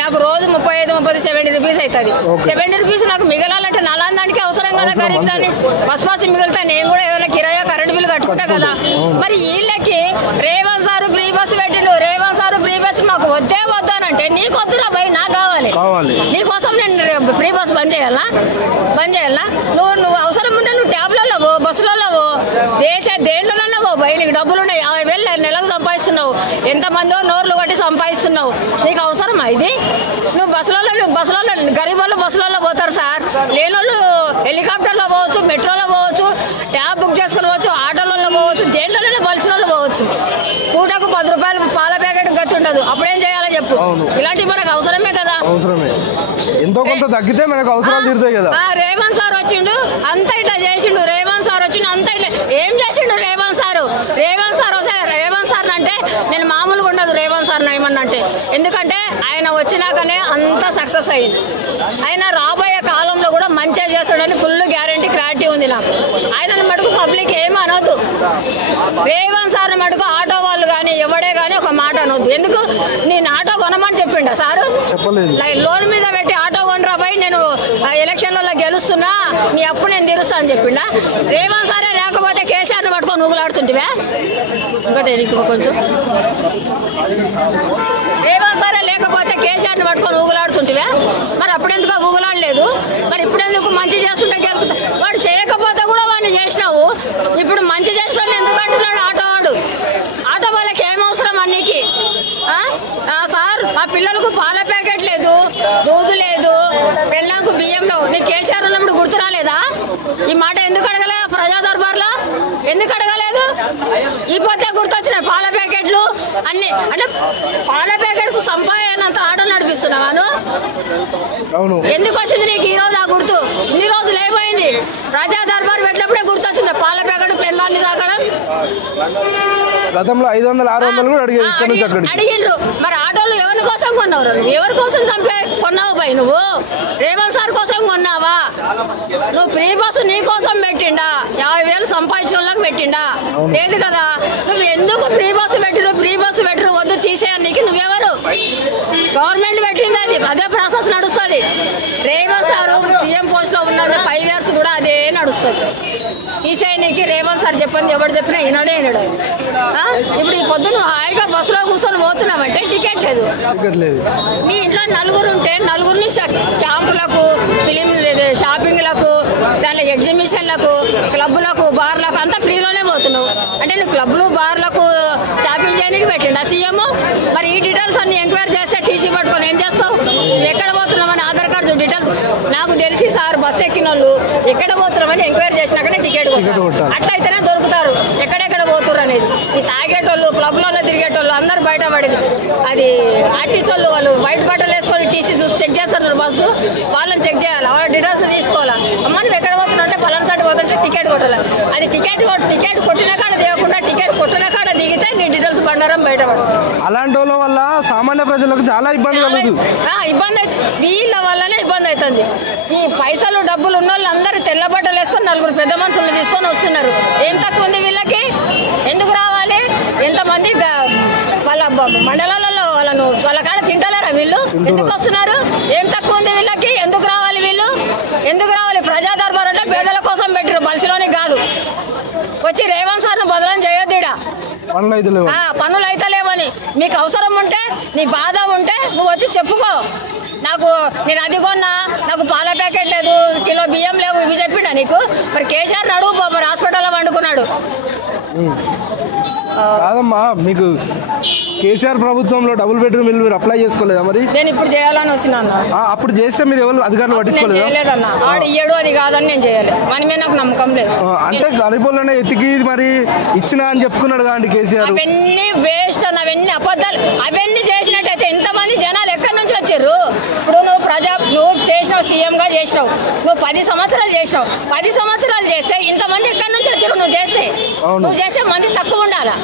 నాకు రోజు 35-30 70 రూపీస్ అవుతుంది. 70 రూపీస్ నాకు మిగలాలంటే నలాందానికి అవసరం కదా. గరీబ్ దాన్ని బస్ పాస్ మిగులుతా నేను కూడా ఏదైనా కిరాయో కరెంట్ బిల్లు కట్టుకుంటా కదా. మరి వీళ్ళకి రేవంత్ సార్ ఫ్రీ బస్సు పెట్టిండు, రేవంత్ సార్ ఫ్రీ బస్సు మాకు వద్దే వద్దానంటే నీకు వద్దురా భయ్, నాకు కావాలి. నీకోసం నేను ఫ్రీ బస్సు బంద్ చేయాలా? నువ్వు అవసరం ఉంటే నువ్వు ట్యాబ్లలో పో, బస్సులలో పో, దేంట్లోనన్నా పో భయ్. నీకు డబ్బులు ఉన్నాయి, 50,000 నెలకు సంపాదిస్తున్నావు, ఎంతమందో నోర్లు కొట్టి సంపాదిస్తున్నావు. నీకు అవసరమా ఇది? నువ్వు బస్సులలో గరీబ్ వాళ్ళు బస్సులలో పోతారు సార్. లేని వాళ్ళు హెలికాప్టర్లో పోవచ్చు, మెట్రోలో పోవచ్చు, ట్యాబ్ బుక్ చేసుకుని పోవచ్చు, ఆటోలలో పోవచ్చు, దేంట్లోనే బస్సులలో పోవచ్చు. పూటకు 10 రూపాయలు పాల ప్యాకెట్ గతి ఉండదు. అప్పుడేం చేయాలో చెప్పు? ఇలాంటివి మనకు అవసరమే కదా. ఎంతో కొంత తగ్గితే మనకు అవసరాలు తీరుతాయి కదా. రేవంత్ సార్ వచ్చిండు, అంతా ఇట్లా చేసిండు. రేవంత్ సార్ వచ్చిండు, అంతా ఇట్లా ఏం చేసిండు? రేవంత్ సార్ వస్తే రేవంత్ సార్ అంటే నేను మామూలుగా ఉండదు రేవంత్ సార్ ఏమన్నా అంటే. ఎందుకంటే ఆయన వచ్చినాకనే అంతా సక్సెస్ అయింది. ఆయన రాబోయే కాలంలో కూడా మంచిగా చేస్తాడని ఫుల్ గ్యారంటీ క్లారిటీ ఉంది నాకు. ఆయన మటుకు పబ్లిక్ ఏమీ అనొద్దు. రేవంత్ సార్ మటుకు ఆటో వాళ్ళు కానీ ఎవడే కానీ ఒక మాట అనొద్దు. ఎందుకు? నేను ఆటో కొనమని చెప్పిండా సారు? లోన్ మీద పెట్టి ఆటో కొనరా పోయి, నేను ఎలక్షన్లలో గెలుస్తున్నా, నీ అప్పు నేను తీరుస్తా అని చెప్పిండా? రేవంత్ సారే లేకపోతే కేసీఆర్ని పట్టుకొని ఊగులాడుతుంటివా? ఇంకోటి కొంచెం రేవంత్ సారే లేకపోతే కేసీఆర్ని పట్టుకొని ఊగులాడుతుంటివా? మరి అప్పుడెందుకు ఊగులాడలేదు? మరి ఇప్పుడెందుకు మంచి చేస్తుంటే గెలుపుతా? వాడు చేయకపోతే కూడా వాడిని చేసినావు. ఇప్పుడు మంచి చేసిన ఎందుకు అంటున్నాడు ఆటో వాళ్ళకి ఏం అవసరం అన్నికి? సార్ మా పిల్లలకు పాల ప్యాకెట్ లేదు, దూదు లేదు, పిల్లలకు బియ్యంలో. నీకు కేసీఆర్ ఉన్నప్పుడు గుర్తు రాలేదా? ఈ మాట ఎందుకు అడగలేదు ప్రజా దర్బార్లో? ఎందుకు అడగలేదు? ఈ పొద్దే గుర్తొచ్చినాయి పాల ప్యాకెట్లు అన్ని. అంటే పాల ప్యాకెట్ కు సంపాదనంత ఆటోలు నడిపిస్తున్నావాను? ఎందుకు వచ్చింది నీకు ఈ రోజు ఆ గుర్తు? ఇన్ని రోజులు ఏమైంది? ప్రజా దర్బార్ పెట్టినప్పుడే గుర్తొచ్చింది పాల ప్యాకెట్ పిల్లల్ని తాగడం. గతంలో 500-600 కూడా అడిగిండ్రు. మరి ఆటోలు ఎవరి కోసం కొన్నావు? ఎవరి కోసం కొన్నావు భయ్? నువ్వు రేవంత్ సార్ కోసం కొన్నావా? నువ్వు ఫ్రీ బస్సు నీ కోసం పెట్టిండా? 50,000 సంపాదించిన వాళ్ళకి పెట్టిండా? లేదు కదా. నువ్వు ఎందుకు ఫ్రీ బస్సు పెట్టరు వద్దు తీసేయడానికి? నువ్వెవరు? గవర్నమెంట్ పెట్టింది, అది అదే ప్రాసెస్ నడుస్తుంది. రేవంత్ సార్ సీఎం పోస్ట్ లో ఉన్నది 5 years కూడా అదే నడుస్తుంది. తీసేయడానికి రేవంత్ సార్ చెప్పండి, ఎవరు చెప్పినా ఈనాడు. ఇప్పుడు ఈ పొద్దున హాయిగా బస్సులో కూర్చొని పోతున్నామంటే టికెట్ లేదు. మీ ఇంట్లో నలుగురు ఉంటే నలుగురిని క్యాంపులకు, ఫిలిం షాపింగ్లకు, దాని ఎగ్జిబిషన్లకు, క్లబ్లకు, బార్లకు అంతా ఫ్రీలోనే పోతున్నావు. అంటే నువ్వు క్లబ్లు, బార్లకు షాపింగ్ చేయడానికి పెట్టిండా సీఎం? మరి ఈ డీటెయిల్స్ అన్ని ఎంక్వైరీ చేస్తే టీసీ పట్టుకొని ఏం చేస్తావు? ఎక్కడ పోతున్నామని ఆధార్ కార్డు డీటెయిల్స్ నాకు తెలిసి సార్ బస్సు ఎక్కిన వాళ్ళు ఎక్కడ పోతున్నామని ఎంక్వైరీ చేసినాకనే టికెట్ కొట్టారు. అట్లయితేనే దొరుకుతారు ఎక్కడెక్కడ పోతున్నారు అనేది. ఈ తాగేటోళ్ళు, క్లబ్లలో తిరిగేటోళ్ళు అందరూ బయట పడింది. అది ఆర్టీసీ వాళ్ళు వైట్ బట్టలు వేసుకొని టీసీ చూసి చెక్ చేస్తారు బస్సు, వాళ్ళని చెక్ చేయాలి, వాళ్ళ డీటెయిల్స్ తీసుకోవాలి. అమ్మ నువ్వు ఎక్కడ పోతున్నా అంటే పలానా సాటి పోతుంటే టికెట్ కొట్టాలి. అది టికెట్ కొట్టిన కాడ దిగకుండా టికెట్ కొట్టిన కాడ దిగితే నీ డీటెయిల్స్ బండారం బయటపడుతుంది. అలాంటి వాళ్ళ వల్ల సామాన్య ప్రజలకు చాలా ఇబ్బంది కలుగుతుంది. ఇబ్బంది వీళ్ళ వల్లనే ఇబ్బంది అవుతుంది. ఈ పైసలు డబ్బులు ఉన్న వాళ్ళు అందరూ తెల్ల బట్టలు వేసుకొని నలుగురు పెద్ద మనుషులు తీసుకొని వస్తున్నారు. ఏం తక్కువ ఉంది వీళ్ళకి? ఎందుకు రావాలి? ఎంతమంది వాళ్ళ మండలాలలో వాళ్ళ కాడ తింటలేరా వీళ్ళు? ఎందుకు వస్తున్నారు? ఏం తక్కువ ఉంది వీళ్ళకి? ఎందుకు రావాలి వీళ్ళు? ఎందుకు రావాలి? ప్రజా దర్బార్ అంటే పేదల కోసం పెట్టిరు, బలిసిలోని కాదు. వచ్చి రేవంత్ సార్ ను బదలం చేయొద్దు. పనులు అయితే లేవని మీకు అవసరం ఉంటే, నీ బాధ ఉంటే నువ్వు వచ్చి చెప్పుకో. నేను అది కొన్నా, నాకు పాల ప్యాకెట్ లేదు, కిలో బియ్యం లేవు, ఇవి చెప్పిండా నీకు? మరి కేసీఆర్ అడుగు, మరి హాస్పిటల్లో వండుకున్నాడు. కాదమ్మా, మీకు కేసీఆర్ ప్రభుత్వంలో డబుల్ బెడ్రూమ్ ఇల్లు మీరు అప్లై చేసుకోలేదా మరి? నేను ఇప్పుడు చేయాలని వచ్చినాను. అప్పుడు చేస్తే మీరు ఎవరు అధికారులు పట్టించుకోలేదు? చేయలేదన్న, ఆడు ఇయ్యడు అది కాదని నేను చేయలేదు. మన మీద నాకు నమ్మకం లేదు. అంటే గరీబుల్లోనే ఎతికి మరి ఇచ్చినా అని చెప్పుకున్నాడు కానీ కేసీఆర్. అవన్నీ వేస్ట్ అన్న, అవన్నీ అబద్ధాలు. అవన్నీ చేసినట్టయితే ఎంతమంది జనాలు ఎక్కడి నుంచి వచ్చారు? ఇప్పుడు నువ్వు చేసినావు, సీఎంగా చేసినావు, నువ్వు 10 సంవత్సరాలు చేసినావు. 10 సంవత్సరాలు చేస్తే ఇంతమంది ఎక్కడి నుంచి వచ్చారు? నువ్వు చేసే మంది తక్కువ ఉండాలా?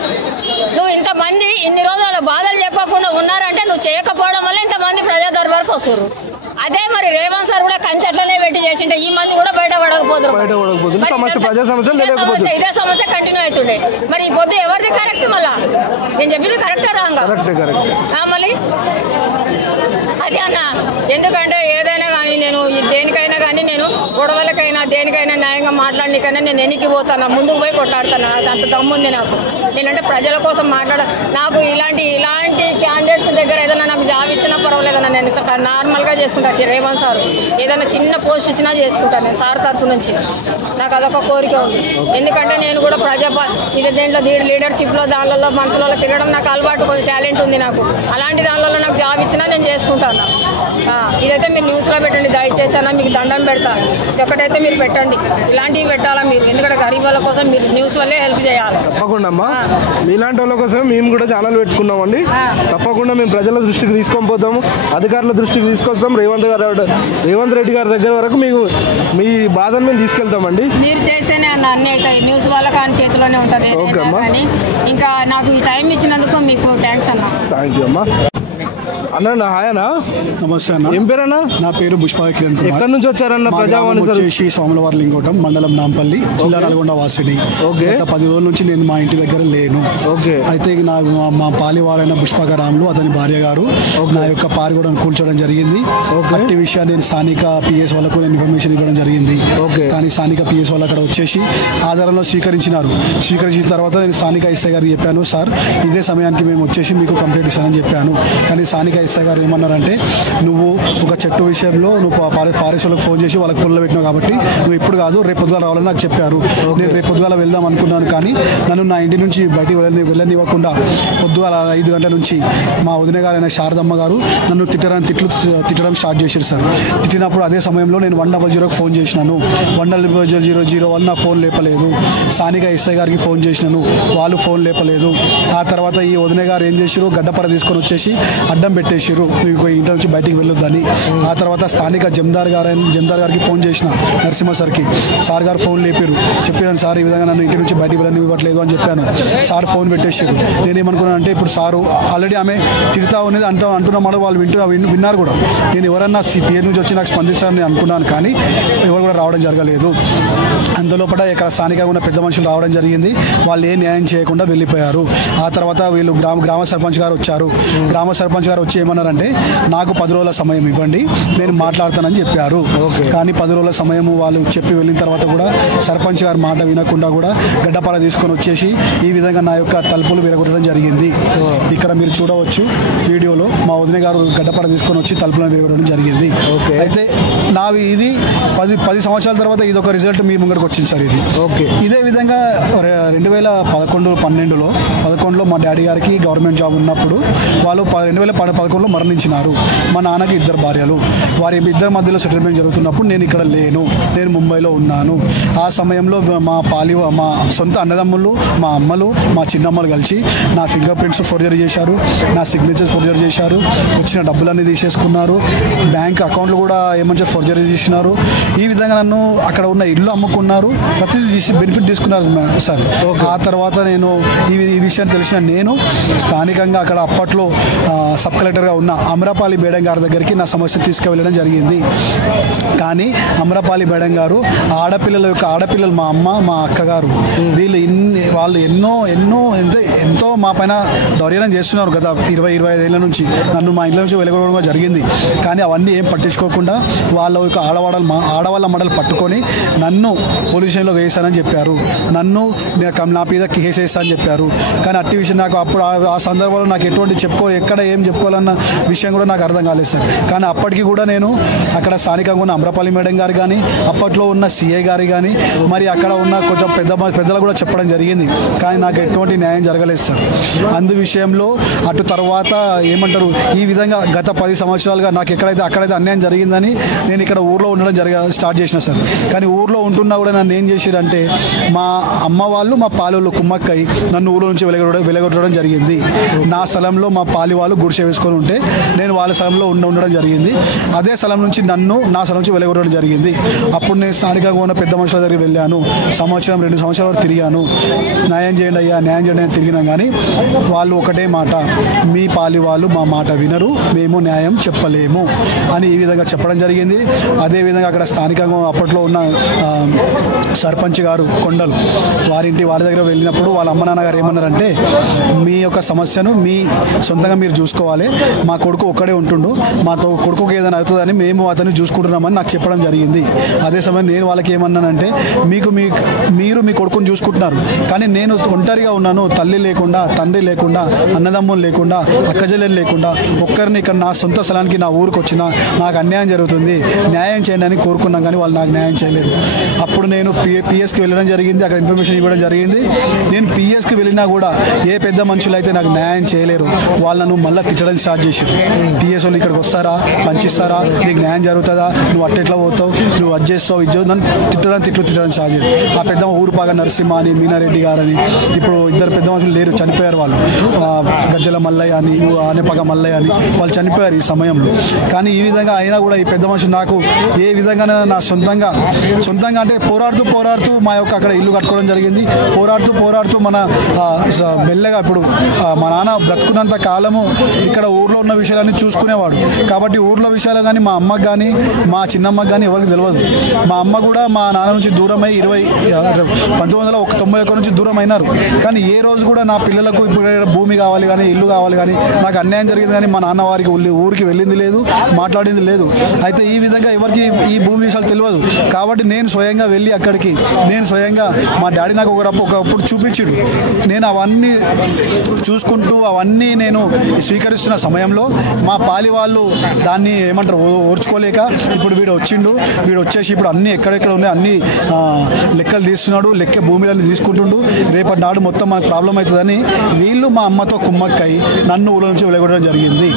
నువ్వు ఇంతమంది ఇన్ని రోజుల బాధలు చెప్పకుండా ఉన్నారంటే నువ్వు చేయకపోవడం వల్ల ఇంతమంది ప్రజా దర్బార్కి వస్తారు. అదే మరి రేవంత్ సార్ కూడా కంచెట్లనే పెట్టి చేసింటే ఈ మంది కూడా బయట పడకపోతారు. ఇదే సమస్య కంటిన్యూ అవుతుండే. మరి ఈ పొద్దు ఎవరిది కరెక్ట్? మళ్ళా నేను చెప్పింది కరెక్టే రాంగా? మళ్ళీ అదే అన్న, ఎందుకంటే ఏదైనా కానీ నేను దేనికైనా కానీ నేను గొడవలకైనా దేనికైనా న్యాయంగా మాట్లాడనికైనా నేను ఎన్నికి పోతాను, ముందుకు పోయి కొట్లాడతాను. అంత దమ్ముంది నాకు. నేనంటే ప్రజల కోసం నాకు ఇలాంటి క్యాండిడేట్స్ దగ్గర ఏదైనా నాకు జాబ్ ఇచ్చినా పర్వాలేదన్నా, నేను నార్మల్గా చేసుకుంటాను. రేవంత్ సార్ ఏదైనా చిన్న పోస్ట్ ఇచ్చినా చేసుకుంటాను నేను సార్ తరఫు నుంచి. నాకు అదొక కోరిక ఉంది. ఎందుకంటే నేను కూడా దేంట్లో లీడర్షిప్లో దానిలో మనుషులలో తిరగడం నాకు అలవాటు, కొంచెం టాలెంట్ ఉంది నాకు. అలాంటి దానిలో నాకు జాబ్ ఇచ్చినా నేను చేసుకుంటాను. ఇదైతే మీరు న్యూస్లో పెట్టండి దయచేసి అన్న, మీకు దండం పెడతా. ఒకటైతే మీరు పెట్టండి, ఇలాంటివి పెట్టాలా మీరు? ఎందుకంటే గరీబ్ వాళ్ళ కోసం మీరు న్యూస్ వల్లే హెల్ప్ చేయాలి. తప్పకుండా అమ్మా, మీలాంటి వాళ్ళ కోసం మేము కూడా ఛానల్ పెట్టుకున్నామండి. తప్పకుండా మేము ప్రజల దృష్టికి తీసుకొని పోతాము, అధికారుల దృష్టికి తీసుకొస్తాం. రేవంత్ రెడ్డి గారి దగ్గర వరకు మీకు మీ బాధను మేము తీసుకెళ్తామండి. మీరు చేస్తేనే అన్న అన్ని అవుతాయి. న్యూస్ వాళ్ళ కానీ చేతిలోనే ఉంటుంది. ఇంకా నాకు ఈ టైం ఇచ్చినందుకు మీకు థ్యాంక్స్ అన్న. థ్యాంక్ యూ అమ్మా. అన్న హాయ్ అన్న. నమస్తే అన్న. ఏం పేరు అన్న? నా పేరు పుష్పా కిరణ్ కుమార్. ఎక్కడి నుంచి వచ్చారన్న? ప్రజావాణి వచ్చేసి స్వాములవారి లింగోటం, మండలం నాంపల్లి, జిల్లా నల్గొండ వాసిని. గత 10 రోజుల నుంచి నేను మా ఇంటి దగ్గర లేను. అయితే నాకు మా పాలివారైన పుష్పకరాములు అతని భార్య గారు నా యొక్క పారిగూడను కూల్చడం జరిగింది. అట్టి విషయాన్ని నేను స్థానిక పిఎస్ వాళ్ళకు ఇన్ఫర్మేషన్ ఇవ్వడం జరిగింది. కానీ స్థానిక పిఎస్ వాళ్ళు అక్కడ వచ్చేసి ఆధారంలో స్వీకరించిన తర్వాత నేను స్థానిక ఎస్ఐ గారికి చెప్పాను, సార్ ఇదే సమయానికి మేము వచ్చేసి మీకు కంప్లైంట్ ఇస్తానని చెప్పాను. కానీ స్థానిక ఎస్ఐ గారు ఏమన్నారంటే, నువ్వు ఒక చెట్టు విషయంలో నువ్వు ఫారెస్ట్ వాళ్ళకి ఫోన్ చేసి వాళ్ళకి పుల్ల పెట్టినావు కాబట్టి నువ్వు ఇప్పుడు కాదు రేపు పొద్దుగాల రావాలని నాకు చెప్పారు. నేను రేపు పొద్దుగాల వెళ్దాం అనుకున్నాను, కానీ నన్ను నా ఇంటి నుంచి బయటికి వెళ్ళనివ్వకుండా పొద్దుగాల 5 గంటల నుంచి మా వదిన గారైన శారదమ్మ గారు నన్ను తిట్టడం స్టార్ట్ చేశారు సార్. తిట్టినప్పుడు అదే సమయంలో నేను 100కి ఫోన్ చేసినాను. 100 వాళ్ళు నా ఫోన్ లేపలేదు. స్థానిక ఎస్ఐ గారికి ఫోన్ చేసినాను, వాళ్ళు ఫోన్ లేపలేదు. ఆ తర్వాత ఈ వదిన గారు ఏం చేశారు, గడ్డపర తీసుకొని వచ్చేసి అడ్డం పెట్టేసారు, మీకు ఇంటి నుంచి బయటికి వెళ్ళొద్దని. ఆ తర్వాత స్థానిక జమదార్ గారికి ఫోన్ చేసిన నరసింహ సార్కి. సార్ గారు ఫోన్ లేపారు, చెప్పాను సార్ ఈ విధంగా నన్ను ఇంటి నుంచి బయటికి వెళ్ళనివ్వట్లేదు అని చెప్పాను. సార్ ఫోన్ పెట్టేసారు. నేనేమనుకున్నాను అంటే, ఇప్పుడు సారు ఆల్రెడీ ఆమె తిడతా ఉన్నది అంటున్న మాట వాళ్ళు విన్నారు కూడా. నేను ఎవరన్నా పేరు నుంచి వచ్చి నాకు స్పందిస్తారని అనుకున్నాను, కానీ ఎవరు కూడా రావడం జరగలేదు. అందులోపల ఇక్కడ స్థానికంగా ఉన్న పెద్ద మనుషులు రావడం జరిగింది. వాళ్ళు ఏ న్యాయం చేయకుండా వెళ్ళిపోయారు. ఆ తర్వాత వీళ్ళు గ్రామ సర్పంచ్ గారు వచ్చారు. గ్రామ సర్పంచ్ గారు వచ్చి ఏమన్నారంటే, నాకు 10 రోజుల సమయం ఇవ్వండి, నేను మాట్లాడతానని చెప్పారు. కానీ 10 రోజుల సమయం వాళ్ళు చెప్పి వెళ్ళిన తర్వాత కూడా సర్పంచ్ గారు మాట వినకుండా కూడా గడ్డపార తీసుకొని వచ్చేసి ఈ విధంగా నా యొక్క తలుపులు విరగొట్టడం జరిగింది. ఇక్కడ మీరు చూడవచ్చు వీడియోలో మా వదిన గారు గడ్డపార తీసుకొని వచ్చి తలుపులను విరగొట్టడం జరిగింది. అయితే నావి ఇది 10 సంవత్సరాల తర్వాత ఇది ఒక రిజల్ట్ మీ ముంగడికి వచ్చింది సార్. ఇది ఇదే విధంగా 2011లో మా డాడీ గారికి గవర్నమెంట్ జాబ్ ఉన్నప్పుడు వాళ్ళు 2011లో మరణించినారు. మా నాన్నకి 2 భార్యలు. వారి 2 మధ్యలో సెటిల్మెంట్ జరుగుతున్నప్పుడు నేను ఇక్కడ లేను, నేను ముంబైలో ఉన్నాను. ఆ సమయంలో మా సొంత అన్నదమ్ములు, మా అమ్మలు, మా చిన్నమ్మలు కలిసి నా ఫింగర్ ప్రింట్స్ ఫోర్జరీ చేశారు, నా సిగ్నేచర్ ఫోర్జరీ చేశారు, వచ్చిన డబ్బులన్నీ తీసేసుకున్నారు, బ్యాంక్ అకౌంట్లు కూడా ఏమంటారు ఫోర్జరీ చేసినారు. ఈ విధంగా నన్ను అక్కడ ఉన్న ఇల్లు అమ్ముకున్నారు, ప్రతిదీ తీసి బెనిఫిట్ తీసుకున్నారు సార్. ఆ తర్వాత నేను ఈ విషయం తెలిసిన నేను స్థానికంగా అక్కడ అప్పట్లో సబ్ కలెక్టర్గా ఉన్న అమరపాలి మేడం గారి దగ్గరికి నా సమస్య తీసుకువెళ్ళడం జరిగింది. కానీ అమరపాలి మేడం గారు ఆడపిల్లలు మా అమ్మ, మా అక్కగారు వాళ్ళు ఎంతో మా పైన దౌర్జన్యం చేస్తున్నారు గత 20-25 ఏళ్ళ నుంచి. నన్ను మా ఇంట్లో నుంచి వెలుగొడడం జరిగింది. కానీ అవన్నీ ఏం పట్టించుకోకుండా వాళ్ళ యొక్క ఆడవాళ్ళ మడలు పట్టుకొని నన్ను పోలీస్ స్టేషన్లో వేసానని చెప్పారు. నన్ను నా మీద కేసు వేస్తా అని చెప్పారు. కానీ అట్టి విషయం నాకు అప్పుడు ఆ సందర్భంలో నాకు ఎక్కడ ఏం చెప్పుకోవాలో తీసుకోవాలన్న విషయం కూడా నాకు అర్థం కాలేదు సార్. కానీ అప్పటికి కూడా నేను అక్కడ స్థానికంగా ఉన్న అమ్రపాలి మేడం గారు కానీ అప్పట్లో ఉన్న సిఐ గారు కానీ మరి అక్కడ ఉన్న కొంచెం పెద్దలు కూడా చెప్పడం జరిగింది. కానీ నాకు ఎటువంటి న్యాయం జరగలేదు సార్. అందు విషయంలో అటు తర్వాత ఏమంటారు ఈ విధంగా గత 10 సంవత్సరాలుగా నాకు అక్కడైతే అన్యాయం జరిగిందని నేను ఇక్కడ ఊర్లో ఉండడం స్టార్ట్ చేసిన సార్. కానీ ఊర్లో ఉంటున్నా కూడా నన్ను ఏం చేసిరంటే మా అమ్మ వాళ్ళు మా పాలోళ్ళు కుమ్మక్కై నన్ను ఊళ్ళో నుంచి వెలగొట్టడం జరిగింది. నా స్థలంలో మా పాలి వాళ్ళు గుడిసె వేసుకొని ఉంటే నేను వాళ్ళ స్థలంలో ఉండడం జరిగింది. అదే స్థలం నుంచి నా స్థలం నుంచి వెలగొట్టడం జరిగింది. అప్పుడు నేను స్థానికంగా ఉన్న పెద్ద మనుషుల దగ్గరికి వెళ్ళాను. 2 సంవత్సరాల వరకు తిరిగాను. న్యాయం చేయండి అయ్యా, న్యాయం చేయండి అని తిరిగినాం. కానీ వాళ్ళు ఒకటే మాట, మీ పాలి వాళ్ళు మా మాట వినరు, మేము న్యాయం చెప్పలేము అని ఈ విధంగా చెప్పడం జరిగింది. అదేవిధంగా అక్కడ స్థానికంగా అప్పట్లో ఉన్న సర్పంచ్ గారు కొండలు వాళ్ళ దగ్గర వెళ్ళినప్పుడు వాళ్ళ అమ్మ నాన్నగారు ఏమన్నారంటే మీ యొక్క సమస్యను మీ సొంతంగా మీరు చూసుకోవాలి, మా కొడుకు ఒక్కడే ఉంటుండు, మాతో కొడుకుకి ఏదైనా అవుతుందని మేము అతన్ని చూసుకుంటున్నామని నాకు చెప్పడం జరిగింది. అదే సమయం నేను వాళ్ళకి ఏమన్నానంటే మీరు మీ కొడుకుని చూసుకుంటున్నారు, కానీ నేను ఒంటరిగా ఉన్నాను, తల్లి లేకుండా తండ్రి లేకుండా అన్నదమ్ములు లేకుండా అక్కజల్లెలు లేకుండా ఒక్కరిని ఇక్కడ నా సొంత స్థలానికి నా ఊరికి వచ్చినా నాకు అన్యాయం జరుగుతుంది, న్యాయం చేయండి అని కోరుకున్నాం. కానీ వాళ్ళు నాకు న్యాయం చేయలేదు. అప్పుడు నేను పిఎస్కి వెళ్ళడం జరిగింది, అక్కడ ఇన్ఫర్మేషన్ ఇవ్వడం జరిగింది. నేను పిఎస్కి వెళ్ళినా కూడా ఏ పెద్ద మనుషులు అయితే నాకు న్యాయం చేయలేరు, వాళ్ళను మళ్ళీ తిట్టడం స్టార్ట్ చేశారు. పిఎస్ వాళ్ళు ఇక్కడికి వస్తారా, పంచిస్తారా, నీకు న్యాయం జరుగుతుందా, నువ్వు అట్టెట్లా పోతావు, నువ్వు అది చేస్తావు, ఇది నన్ను తిట్టడం స్టార్ట్ చేశారు. ఆ పెద్ద ఊరుపాగా నరసింహ అని మీనారెడ్డి గారని ఇప్పుడు 2 పెద్ద మనుషులు లేరు, చనిపోయారు. వాళ్ళు గజ్జల మల్లయ్య అని ఆనేపగ మల్లయ్య అని వాళ్ళు చనిపోయారు ఈ సమయంలో. కానీ ఈ విధంగా అయినా కూడా ఈ పెద్ద మనుషులు నాకు ఏ విధంగా నా సొంతంగా అంటే పోరాడుతూ మా యొక్క అక్కడ ఇల్లు కట్టుకోవడం జరిగింది. పోరాడుతూ మన మెల్లగా ఇప్పుడు మా నాన్న బ్రతుకున్నంత కాలము ఇక్కడ ఊర్లో ఉన్న విషయాలన్నీ చూసుకునేవాడు. కాబట్టి ఊర్లో విషయాలు కానీ మా అమ్మకి కానీ మా చిన్నమ్మకి కానీ ఎవరికి తెలియదు. మా అమ్మ కూడా మా నాన్న నుంచి దూరమై 1991 నుంచి దూరం అయినారు. కానీ ఏ రోజు కూడా నా పిల్లలకు ఇప్పుడు భూమి కావాలి కానీ ఇల్లు కావాలి కానీ నాకు అన్యాయం జరిగింది. కానీ మా నాన్న వారికి ఊరికి వెళ్ళింది లేదు, మాట్లాడింది లేదు. అయితే ఈ విధంగా ఎవరికి ఈ భూమి విషయాలు తెలియదు. కాబట్టి నేను స్వయంగా వెళ్ళి అక్కడికి స్వయంగా మా డాడీ నాకు ఒకప్పుడు చూపించాడు. నేను అవన్నీ చూసుకుంటూ అవన్నీ నేను స్వీకరిస్తున్న సమయంలో మా పాలి వాళ్ళు దాన్ని ఏమంటారు ఓర్చుకోలేక ఇప్పుడు వీడు వచ్చేసి ఇప్పుడు అన్నీ ఎక్కడెక్కడ ఉన్నాయి అన్ని లెక్కలు తీస్తున్నాడు, భూమిలన్నీ తీసుకుంటుండు, రేపటి నాడు మొత్తం మనకు ప్రాబ్లం అవుతుందని వీళ్ళు మా అమ్మతో కుమ్మక్కై నన్ను ఊళ్ళో నుంచి వెలగొట్టడం జరిగింది.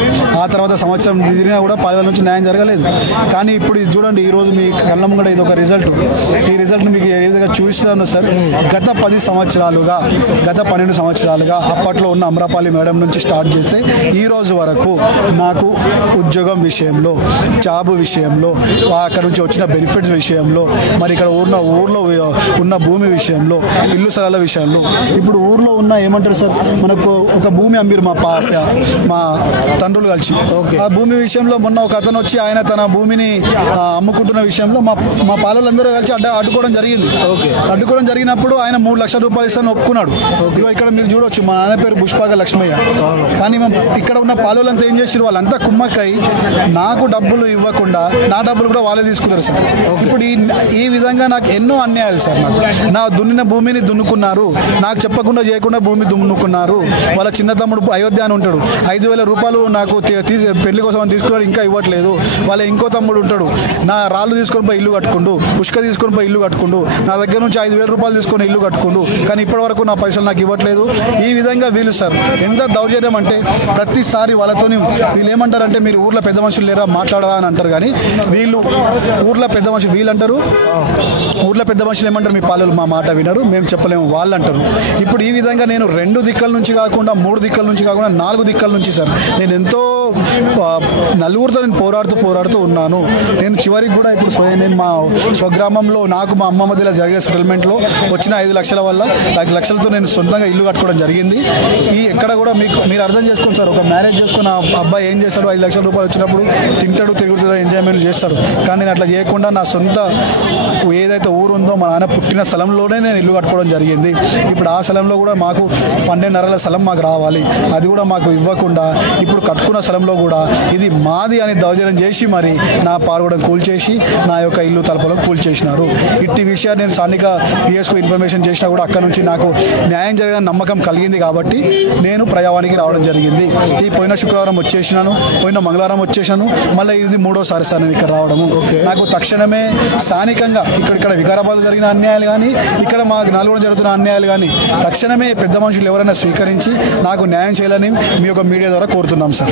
ఆ తర్వాత సంవత్సరం తిరిగినా కూడా పాలి వాళ్ళ నుంచి న్యాయం జరగలేదు. కానీ ఇప్పుడు ఇది చూడండి, ఈరోజు మీ కళ్ళ ముంగడ ఇది ఒక రిజల్ట్. ఈ రిజల్ట్ మీకు ఏ విధంగా చూస్తున్నాను సార్. గత 12 సంవత్సరాలుగా అప్పట్లో ఉన్న అమ్రపాలి మేడం నుంచి స్టార్ట్ చేస్తే ఈ రోజు వరకు నాకు ఉద్యోగం విషయంలో, జాబ్ విషయంలో, అక్కడ నుంచి వచ్చిన బెనిఫిట్స్ విషయంలో, మరి ఇక్కడ ఊర్లో ఉన్న భూమి విషయంలో, ఇల్లు స్థలాల విషయంలో, ఇప్పుడు ఊర్లో ఉన్న ఏమంటారు సార్, మనకు ఒక భూమి అమ్మిరు మా తండ్రులు కలిసి. ఆ భూమి విషయంలో మొన్న ఒక అతను వచ్చి ఆయన తన భూమిని అమ్ముకుంటున్న విషయంలో మా పాలలందరూ కలిసి అడ్డుకోవడం జరిగినప్పుడు ఆయన 3 లక్షల రూపాయలు ఇస్తాను ఒప్పుకున్నాడు. ఇక్కడ మీరు చూడొచ్చు, మా నాన్న పేరు పుష్పాక లక్ష్మయ్య. కానీ ఇక్కడ ఉన్న పాలలంతా ఏం చేసారు, వాళ్ళంతా కుమ్మక్కై నాకు డబ్బులు ఇవ్వకుండా నా డబ్బులు కూడా వాళ్ళే తీసుకున్నారు సార్. ఇప్పుడు ఈ విధంగా నాకు ఎన్నో అన్యాయాలు సార్. నా దున్నిన భూమిని దున్నుకున్నారు, నాకు చెప్పకుండా చేయకుండా భూమి దున్నుకున్నారు. వాళ్ళ చిన్న తమ్ముడు అయోధ్య అని ఉంటాడు, 5,000 రూపాయలు నాకు పెళ్లి కోసం అని తీసుకున్నాడు, ఇంకా ఇవ్వట్లేదు. వాళ్ళ ఇంకో తమ్ముడు ఉంటాడు, నా రాళ్ళు తీసుకొని పోయి ఇల్లు కట్టుకుండు, పుష్క తీసుకొని పోయి ఇల్లు కట్టుకుండు, నా దగ్గర నుంచి 5,000 రూపాయలు తీసుకొని ఇల్లు కట్టుకుండు, కానీ ఇప్పటి వరకు నా పైసలు నాకు ఇవ్వట్లేదు. ఈ విధంగా వీళ్ళు సార్ ఎంత దౌర్జన్యం అంటే ప్రతిసారి వాళ్ళతో వీళ్ళు ఏమంటారంటే మీరు ఊర్లో పెద్ద మనుషులు లేరా మాట్లాడరా అని అంటారు. కానీ వీళ్ళు ఊర్లో పెద్ద మనుషులు వీళ్ళు అంటారు, ఊర్లో పెద్ద మనుషులు ఏమంటారు, మీ పాలలు మా మాట వినరు, మేము చెప్పలేము వాళ్ళు అంటారు. ఇప్పుడు ఈ విధంగా నేను 2 దిక్కల నుంచి కాకుండా 3 దిక్కల నుంచి కాకుండా 4 దిక్కల నుంచి సార్ నేను ఎంతో నలుగురితో నేను పోరాడుతూ ఉన్నాను. నేను చివరికి కూడా ఇప్పుడు నేను మా స్వగ్రామంలో నాకు మా అమ్మ మధ్యలో జరిగే సెటిల్మెంట్లో వచ్చిన 5 లక్షల వల్ల 5 లక్షలతో నేను సొంతంగా ఇల్లు కట్టుకోవడం జరిగింది. ఎక్కడ కూడా మీరు అర్థం చేసుకోండి సార్, ఒక మ్యారేజ్ చేసుకున్న అబ్బాయి ఏం చేస్తాడు, 5 లక్షల రూపాయలు వచ్చినప్పుడు తింటాడు, తిరుగుతాడు, ఎంజాయ్మెంట్ చేస్తాడు. కానీ నేను అట్లా చేయకుండా నా సొంత ఏదైతే ఊరు ఉందో ఉందో మా నాన్న పుట్టిన స్థలంలోనే నేను ఇల్లు కట్టుకోవడం జరిగింది. ఇప్పుడు ఆ స్థలంలో కూడా మాకు 12.5 స్థలం మాకు రావాలి, అది కూడా మాకు ఇవ్వకుండా ఇప్పుడు కట్టుకున్న స్థలంలో కూడా ఇది మాది అని దౌర్జన్యం చేసి మరి నా పారుగూడెం కూల్చేసి నా యొక్క ఇల్లు తలుపులను కూల్చేసినారు. ఇట్టి విషయాన్ని నేను స్థానిక పిఎస్కు ఇన్ఫర్మేషన్ చేసినా కూడా అక్కడ నుంచి నాకు న్యాయం జరిగిన నమ్మకం కలిగింది కాబట్టి నేను ప్రయాణానికి రావడం జరిగింది. ఈ పోయిన శుక్రవారం వచ్చేసినాను, పోయిన మంగళవారం వచ్చేసాను, మళ్ళీ ఇది 3వ సారి నేను ఇక్కడ రావడము. నాకు తక్షణమే స్థానికంగా ఇక్కడ వికారాబాద్ జరిగిన అన్యాయాలు కానీ ఇక్కడ మాకు నల్గొండ జరుగుతున్న అన్యాయాలు కానీ తక్షణమే పెద్ద మనుషులు ఎవరైనా స్వీకరించి నాకు న్యాయం చేయాలని మీ యొక్క మీడియా ద్వారా కోరుతున్నాం సార్.